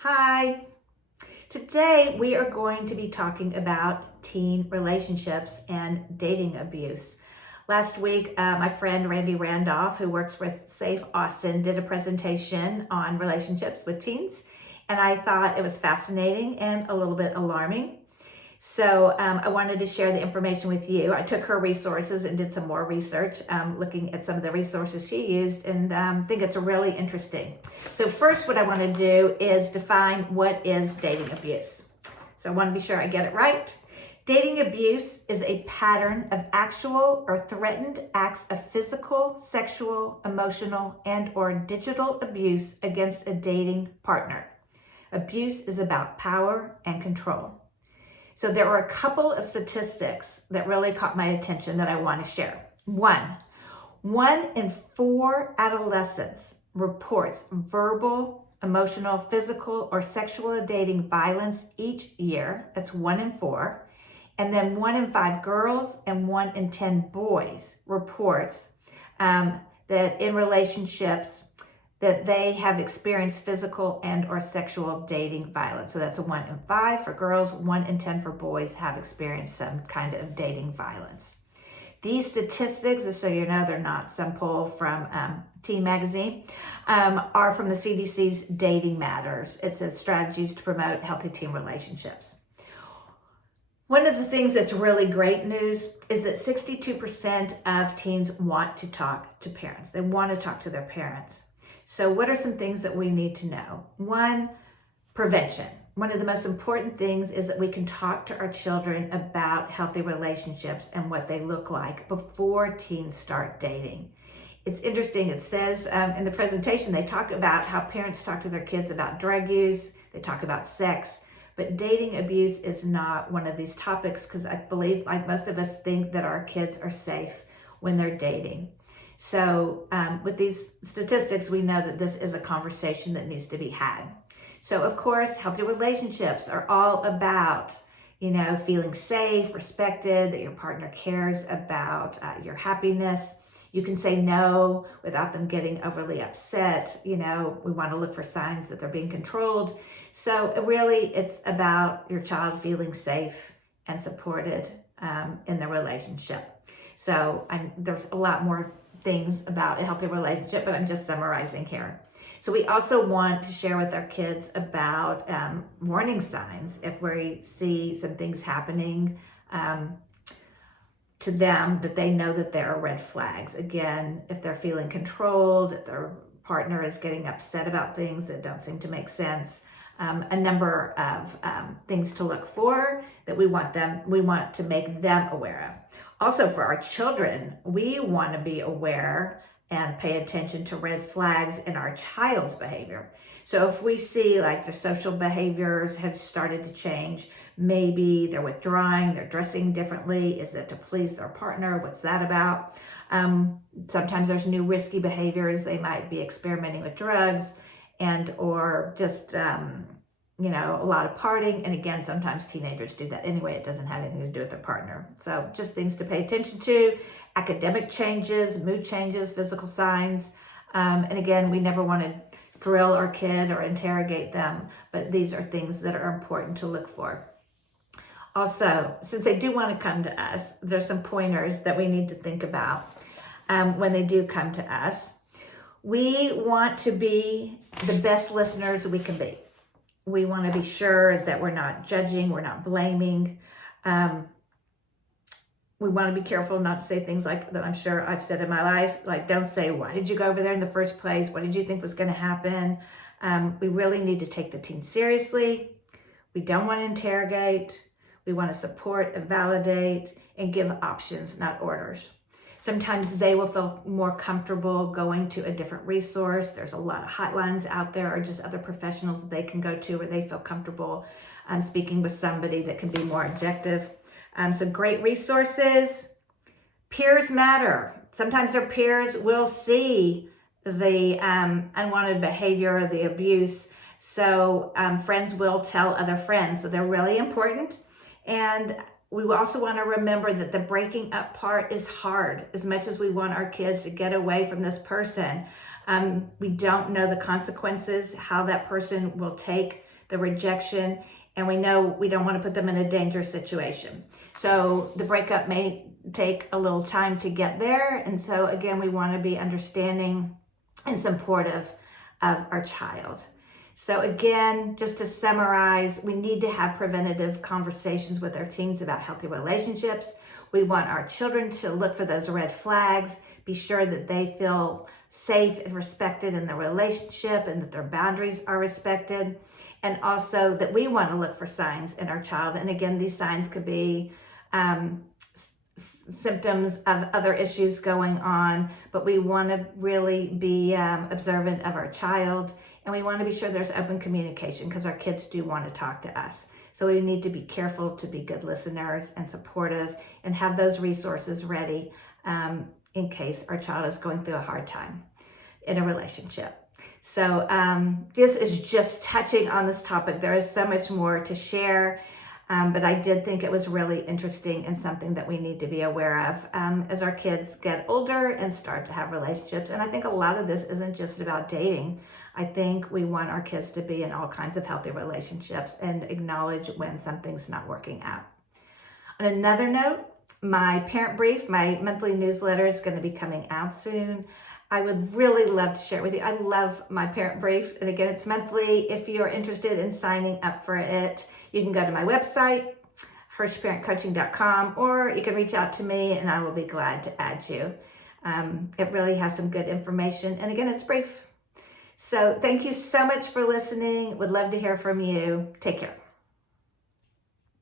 Hi. Today we are going to be talking about teen relationships and dating abuse. Last week, my friend Randy Randolph, who works with Safe Austin, did a presentation on relationships with teens, and I thought it was fascinating and a little bit alarming. So I wanted to share the information with you. I took her resources and did some more research, looking at some of the resources she used, and think it's really interesting. So first, what I want to do is define what is dating abuse. So I want to be sure I get it right. Dating abuse is a pattern of actual or threatened acts of physical, sexual, emotional, and or digital abuse against a dating partner. Abuse is about power and control. So there were a couple of statistics that really caught my attention that I want to share. One in 4 adolescents reports verbal, emotional, physical, or sexual dating violence each year. That's 1 in 4. And then 1 in 5 girls and 1 in 10 boys reports that in relationships that they have experienced physical and or sexual dating violence. So that's a 1 in 5 for girls, 1 in 10 for boys have experienced some kind of dating violence. These statistics, just so you know, they're not some poll from Teen Magazine, are from the CDC's Dating Matters. It says strategies to promote healthy teen relationships. One of the things that's really great news is that 62% of teens want to talk to parents. They want to talk to their parents. So what are some things that we need to know? One, prevention. One of the most important things is that we can talk to our children about healthy relationships and what they look like before teens start dating. It's interesting, it says in the presentation, they talk about how parents talk to their kids about drug use, they talk about sex, but dating abuse is not one of these topics because I believe, like most of us, think that our kids are safe when they're dating. So with these statistics, we know that this is a conversation that needs to be had. So of course, healthy relationships are all about, feeling safe, respected, that your partner cares about your happiness. You can say no without them getting overly upset. We want to look for signs that they're being controlled. So really, it's about your child feeling safe and supported in the relationship. So there's a lot more things about a healthy relationship, but I'm just summarizing here. So we also want to share with our kids about warning signs if we see some things happening to them that they know that there are red flags. Again, if they're feeling controlled, if their partner is getting upset about things that don't seem to make sense, a number of things to look for that we want to make them aware of. Also for our children, we want to be aware and pay attention to red flags in our child's behavior. So if we see like their social behaviors have started to change, maybe they're withdrawing, they're dressing differently, is it to please their partner? What's that about? Sometimes there's new risky behaviors. They might be experimenting with drugs and or just a lot of partying. And again, sometimes teenagers do that anyway. It doesn't have anything to do with their partner. So just things to pay attention to: academic changes, mood changes, physical signs. And again, we never want to drill our kid or interrogate them, but these are things that are important to look for. Also, since they do want to come to us, there's some pointers that we need to think about when they do come to us. We want to be the best listeners we can be. We want to be sure that we're not judging, we're not blaming. We want to be careful not to say things like that I'm sure I've said in my life, like don't say, why did you go over there in the first place? What did you think was going to happen? We really need to take the teen seriously. We don't want to interrogate. We want to support and validate and give options, not orders. Sometimes they will feel more comfortable going to a different resource. There's a lot of hotlines out there or just other professionals that they can go to where they feel comfortable speaking with somebody that can be more objective. Some great resources. Peers matter. Sometimes their peers will see the unwanted behavior or the abuse. So friends will tell other friends. So they're really important. And we also want to remember that the breaking up part is hard. As much as we want our kids to get away from this person, we don't know the consequences, how that person will take the rejection, and we know we don't want to put them in a dangerous situation. So the breakup may take a little time to get there. And so again, we want to be understanding and supportive of our child. So again, just to summarize, we need to have preventative conversations with our teens about healthy relationships. We want our children to look for those red flags, be sure that they feel safe and respected in their relationship and that their boundaries are respected. And also that we want to look for signs in our child. And again, these signs could be symptoms of other issues going on, but we want to really be observant of our child, and we want to be sure there's open communication because our kids do want to talk to us. So we need to be careful to be good listeners and supportive and have those resources ready in case our child is going through a hard time in a relationship. So this is just touching on this topic. There is so much more to share. But I did think it was really interesting and something that we need to be aware of as our kids get older and start to have relationships. And I think a lot of this isn't just about dating. I think we want our kids to be in all kinds of healthy relationships and acknowledge when something's not working out. On another note, my parent brief, my monthly newsletter, is going to be coming out soon. I would really love to share it with you. I love my parent brief. And again, it's monthly. If you're interested in signing up for it, you can go to my website, hirschparentcoaching.com, or you can reach out to me and I will be glad to add you. It really has some good information. And again, it's brief. So thank you so much for listening. Would love to hear from you. Take care.